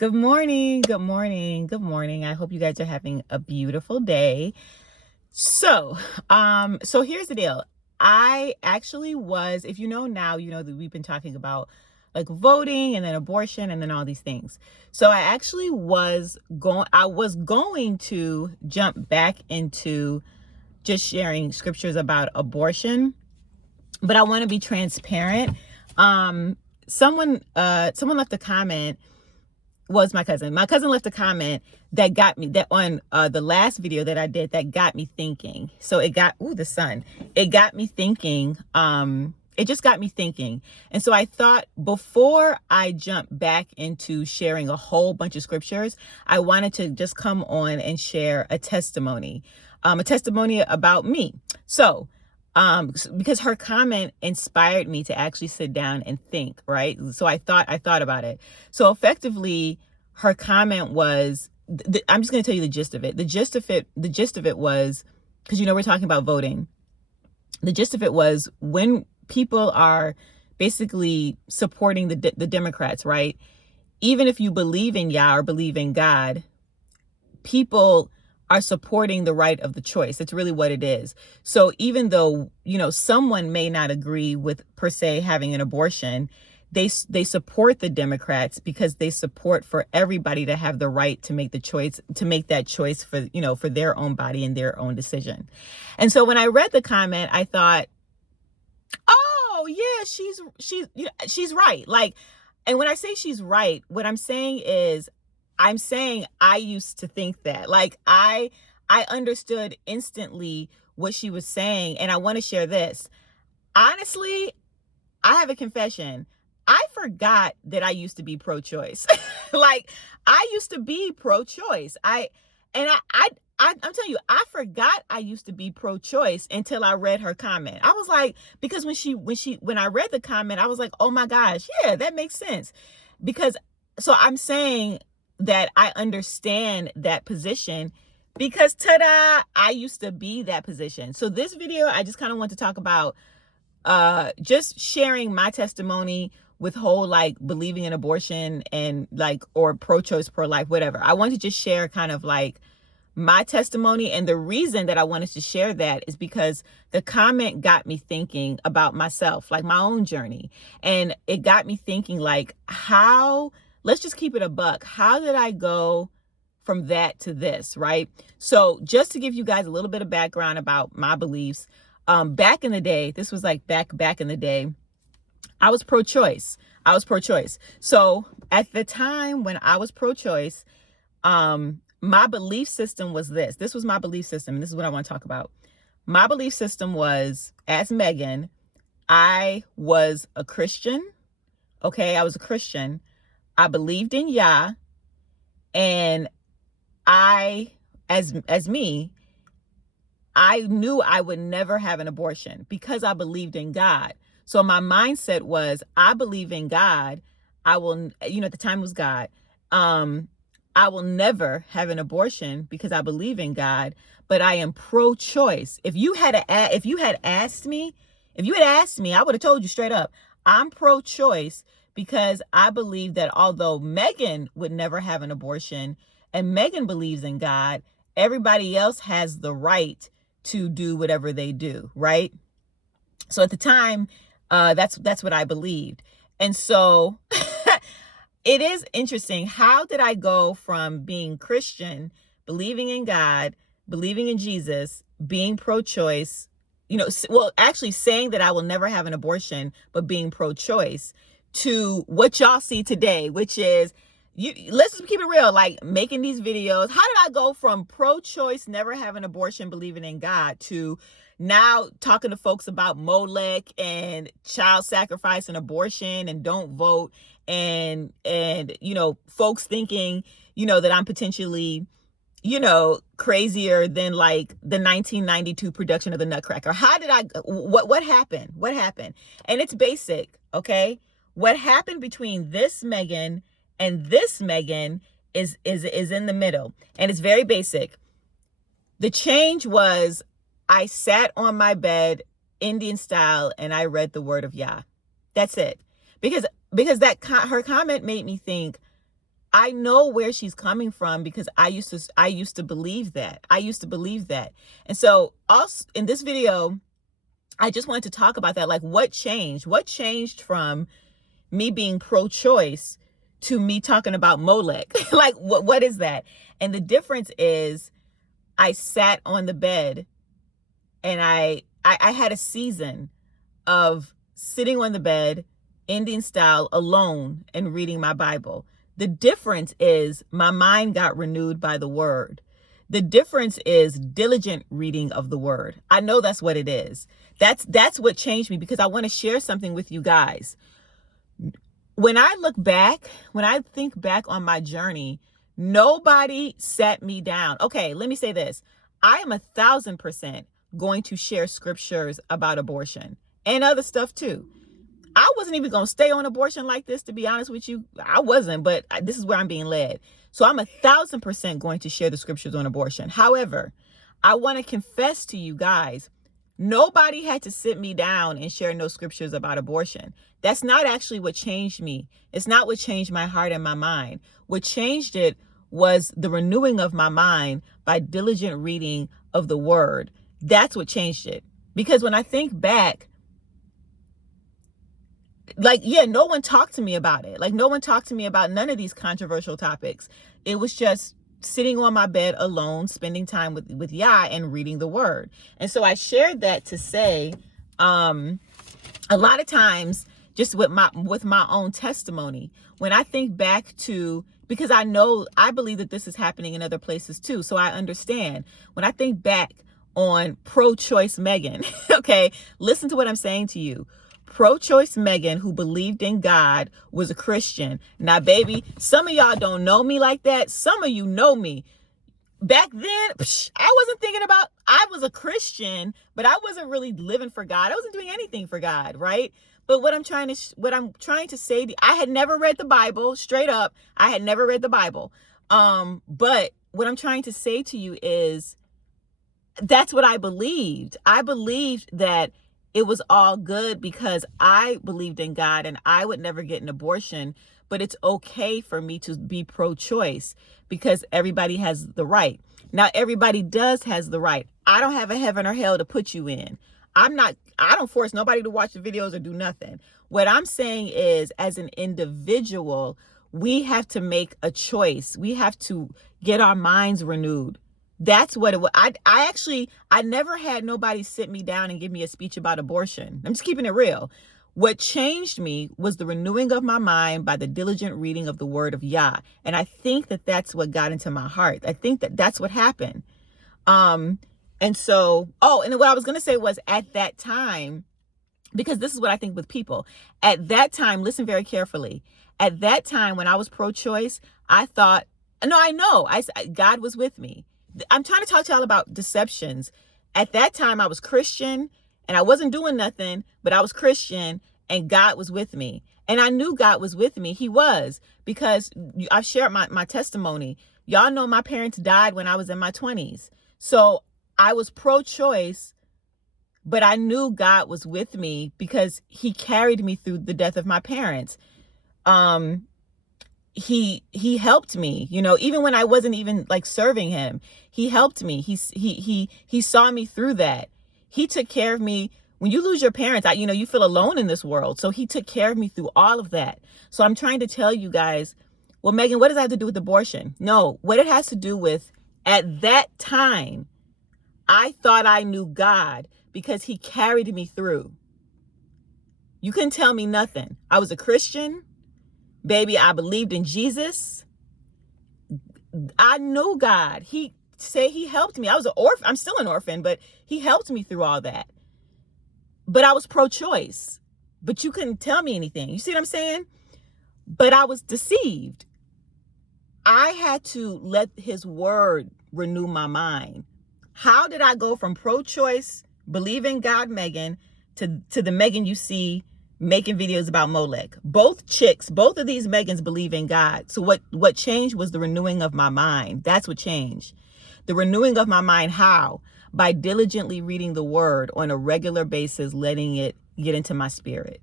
Good morning. Good morning. Good morning. I hope you guys are having a beautiful day. So here's the deal. I actually was, if you know now, you know that we've been talking about like voting and then abortion and then all these things. So I was going to jump back into just sharing scriptures about abortion, but I want to be transparent. Um someone left a comment, was my cousin. My cousin left a comment that got me, that on the last video that I did, that got me thinking. So it got, the sun. It got me thinking. It just got me thinking. And so I thought before I jump back into sharing a whole bunch of scriptures, I wanted to just come on and share a testimony about me. So, because her comment inspired me to actually sit down and think, right? So I thought about it. So effectively, her comment was, I'm just going to tell you the gist of it. The gist of it was, because we're talking about voting. The gist of it was, when people are basically supporting the Democrats, right? Even if you believe in Yah or believe in God, people are supporting the right of the choice. That's really what it is. So even though, someone may not agree with per se having an abortion, they support the Democrats because they support for everybody to have the right to make that choice for, for their own body and their own decision. And so when I read the comment, I thought, oh yeah, she's right. Like, and when I say she's right, what I'm saying is, I'm saying I used to think that. Like, I understood instantly what she was saying, and I want to share this. Honestly, I have a confession. I forgot that I used to be pro-choice. Like, I used to be pro-choice. I'm telling you, I forgot I used to be pro-choice until I read her comment. I was like, because when I read the comment, I was like, oh my gosh, yeah, that makes sense. Because, so I'm saying that I understand that position because, ta-da, I used to be that position. So this video, I just kind of want to talk about just sharing my testimony with whole, like, believing in abortion and like, or pro-choice, pro-life, whatever. I want to just share kind of like my testimony. And the reason that I wanted to share that is because the comment got me thinking about myself, like my own journey. And it got me thinking, like, let's just keep it a buck. How did I go from that to this, right? So just to give you guys a little bit of background about my beliefs, back in the day, this was like back in the day, I was pro-choice. So at the time when I was pro-choice, my belief system was this. This was my belief system, and this is what I want to talk about. My belief system was, as Megan, I was a Christian. Okay, I was a Christian. I believed in Yah, and as me, I knew I would never have an abortion because I believed in God. So my mindset was, I believe in God. I will, at the time it was God. I will never have an abortion because I believe in God, but I am pro-choice. If you had asked me, I would have told you straight up, I'm pro-choice because I believe that although Megan would never have an abortion and Megan believes in God, everybody else has the right to do whatever they do, right? So at the time, that's what I believed. And so it is interesting. How did I go from being Christian, believing in God, believing in Jesus, being pro-choice, actually saying that I will never have an abortion, but being pro-choice, to what y'all see today, which is, let's just keep it real, like making these videos. How did I go from pro-choice, never have an abortion, believing in God, to now talking to folks about Molech and child sacrifice and abortion and don't vote, and folks thinking, that I'm potentially, crazier than like the 1992 production of the Nutcracker? How did what happened? And it's basic, okay? What happened between this Megan and this Megan is in the middle, and it's very basic. The change was, I sat on my bed, Indian style, and I read the word of Yah. That's it. Because her comment made me think, I know where she's coming from because I used to believe that. I used to believe that. And so also in this video, I just wanted to talk about that. Like, what changed? What changed from me being pro-choice to me talking about Molech? Like, what is that? And the difference is I sat on the bed and I had a season of sitting on the bed, Indian style, alone and reading my Bible. The difference is my mind got renewed by the word. The difference is diligent reading of the word. I know that's what it is. That's what changed me, because I want to share something with you guys. When I look back, when I think back on my journey, nobody sat me down. Okay, let me say this. I am 1,000% going to share scriptures about abortion and other stuff too. I wasn't even going to stay on abortion like this, to be honest with you. I wasn't, but this is where I'm being led. So I'm 1,000% going to share the scriptures on abortion. However, I want to confess to you guys, nobody had to sit me down and share no scriptures about abortion. That's not actually what changed me. It's not what changed my heart and my mind. What changed it was the renewing of my mind by diligent reading of the word. That's what changed it. Because when I think back, like, yeah, no one talked to me about it. Like, no one talked to me about none of these controversial topics. It was just sitting on my bed alone, spending time with Yah and reading the word. And so I shared that to say, a lot of times, just with my own testimony, when I think back to, because I believe that this is happening in other places too. So I understand when I think back on pro-choice Megan, okay, listen to what I'm saying to you. Pro-choice Megan, who believed in God, was a Christian. Now, baby, some of y'all don't know me like that. Some of you know me. Back then, I wasn't thinking about, I was a Christian, but I wasn't really living for God. I wasn't doing anything for God, right? But what I'm trying to say, I had never read the Bible, straight up. I had never read the Bible. But what I'm trying to say to you is, that's what I believed. I believed that it was all good because I believed in God and I would never get an abortion, but it's okay for me to be pro-choice because everybody has the right. Now, everybody has the right. I don't have a heaven or hell to put you in. I don't force nobody to watch the videos or do nothing. What I'm saying is, as an individual, we have to make a choice. We have to get our minds renewed. That's what it was. I never had nobody sit me down and give me a speech about abortion. I'm just keeping it real. What changed me was the renewing of my mind by the diligent reading of the word of Yah. And I think that that's what got into my heart. I think that that's what happened. And so, and what I was going to say was, at that time, because this is what I think with people, at that time, listen very carefully. At that time, when I was pro-choice, I thought, no, I know, God was with me. I'm trying to talk to y'all about deceptions. At that time, I was Christian and I wasn't doing nothing, but I was Christian and God was with me. And I knew God was with me. He was, because I've shared my testimony. Y'all know my parents died when I was in my 20s. So I was pro-choice, but I knew God was with me because he carried me through the death of my parents. He helped me, even when I wasn't even like serving him. He helped me. He saw me through that. He took care of me. When you lose your parents, you feel alone in this world. So he took care of me through all of that. So I'm trying to tell you guys, well, Megan, what does that have to do with abortion? No, what it has to do with, at that time, I thought I knew God because he carried me through. You couldn't tell me nothing. I was a Christian. Baby, I believed in Jesus. I knew God. He helped me. I was an orphan. I'm still an orphan, but he helped me through all that. But I was pro-choice. But you couldn't tell me anything. You see what I'm saying? But I was deceived. I had to let his word renew my mind. How did I go from pro-choice, believe in God Megan, to the Megan you see making videos about Molech? Both of these Meghans believe in God. So what changed was the renewing of my mind. That's what changed. The renewing of my mind. How? By diligently reading the word on a regular basis, letting it get into my spirit.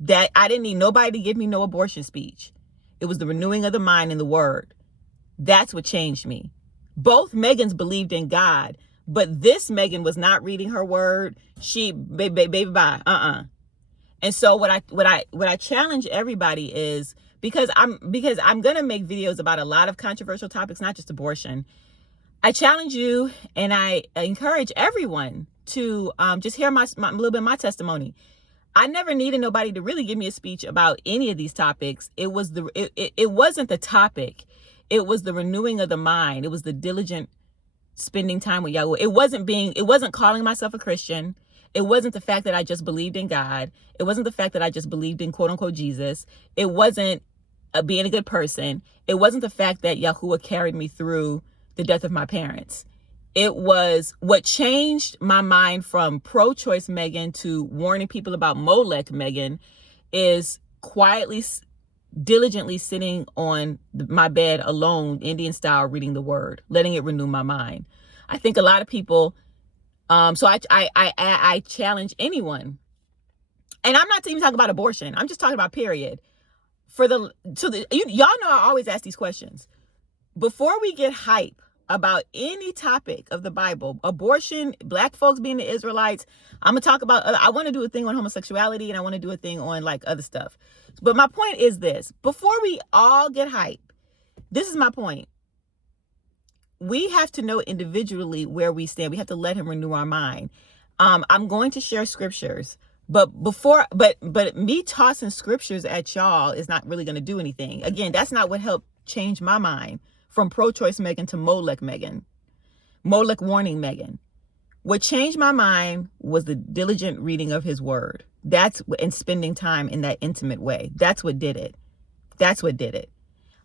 That I didn't need nobody to give me no abortion speech. It was the renewing of the mind and the word. That's what changed me. Both Meghans believed in God, but this Meghan was not reading her word. She baby bye. And so what I challenge everybody is, because I'm gonna make videos about a lot of controversial topics, not just abortion. I challenge you and I encourage everyone to just hear my little bit of my testimony. I never needed nobody to really give me a speech about any of these topics. It wasn't the topic. It was the renewing of the mind. It was the diligent spending time with Yahweh. It wasn't calling myself a Christian. It wasn't the fact that I just believed in God. It wasn't the fact that I just believed in quote unquote Jesus. It wasn't being a good person. It wasn't the fact that Yahuwah carried me through the death of my parents. It was what changed my mind from pro-choice Meghan to warning people about Molech Meghan is quietly, diligently sitting on my bed alone, Indian style, reading the word, letting it renew my mind. I think a lot of people, so I challenge anyone, and I'm not even talking about abortion. I'm just talking about period. Y'all know I always ask these questions. Before we get hype about any topic of the Bible, abortion, black folks being the Israelites, I'm gonna talk about, I want to do a thing on homosexuality, and I want to do a thing on like other stuff. But my point is this: before we all get hype, this is my point. We have to know individually where we stand. We have to let him renew our mind. I'm going to share scriptures, but me tossing scriptures at y'all is not really going to do anything. Again, that's not what helped change my mind from pro-choice Meghan to Molech Meghan, Molech warning Meghan. What changed my mind was the diligent reading of his word. And spending time in that intimate way. That's what did it.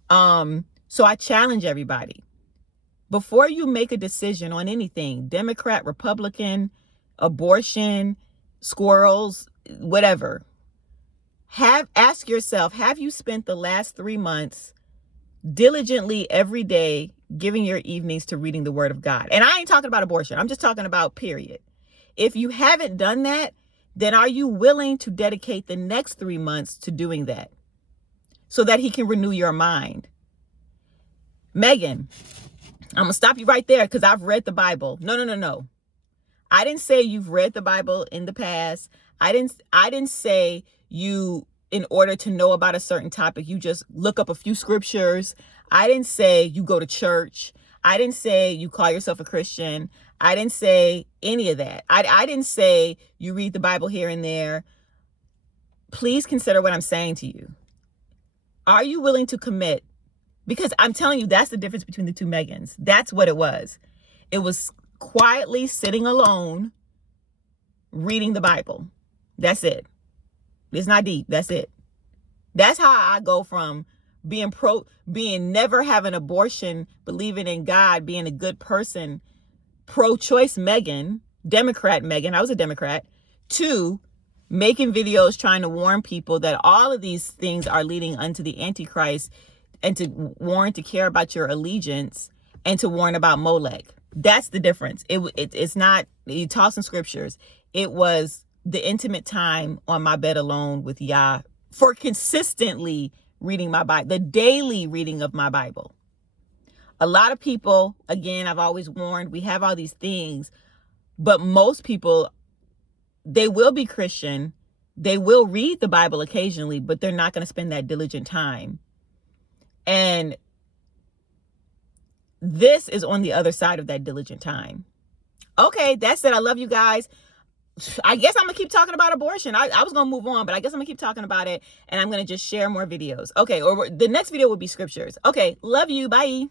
So I challenge everybody, before you make a decision on anything, Democrat, Republican, abortion, squirrels, whatever, ask yourself, have you spent the last 3 months diligently every day giving your evenings to reading the word of God? And I ain't talking about abortion. I'm just talking about period. If you haven't done that, then are you willing to dedicate the next 3 months to doing that so that he can renew your mind? Meghan, I'm gonna stop you right there because I've read the Bible. No. I didn't say you've read the Bible in the past. I didn't say you, in order to know about a certain topic, you just look up a few scriptures. I didn't say you go to church. I didn't say you call yourself a Christian. I didn't say any of that. I didn't say you read the Bible here and there. Please consider what I'm saying to you. Are you willing to commit? Because I'm telling you, that's the difference between the two Meghans. That's what it was. It was quietly sitting alone, reading the Bible. That's it. It's not deep. That's it. That's how I go from being never having abortion, believing in God, being a good person, pro-choice Meghan, Democrat Meghan, I was a Democrat, to making videos trying to warn people that all of these things are leading unto the Antichrist, and to warn to care about your allegiance, and to warn about Molech. That's the difference. It's not you tossing scriptures. It was the intimate time on my bed alone with Yah, for consistently reading my Bible, the daily reading of my Bible. A lot of people, again, I've always warned, we have all these things, but most people, they will be Christian, they will read the Bible occasionally, but they're not going to spend that diligent time. And this is on the other side of that diligent time. Okay, that's it. I love you guys. I guess I'm going to keep talking about abortion. I was going to move on, but I guess I'm going to keep talking about it, and I'm going to just share more videos. Okay, or the next video will be scriptures. Okay, love you. Bye.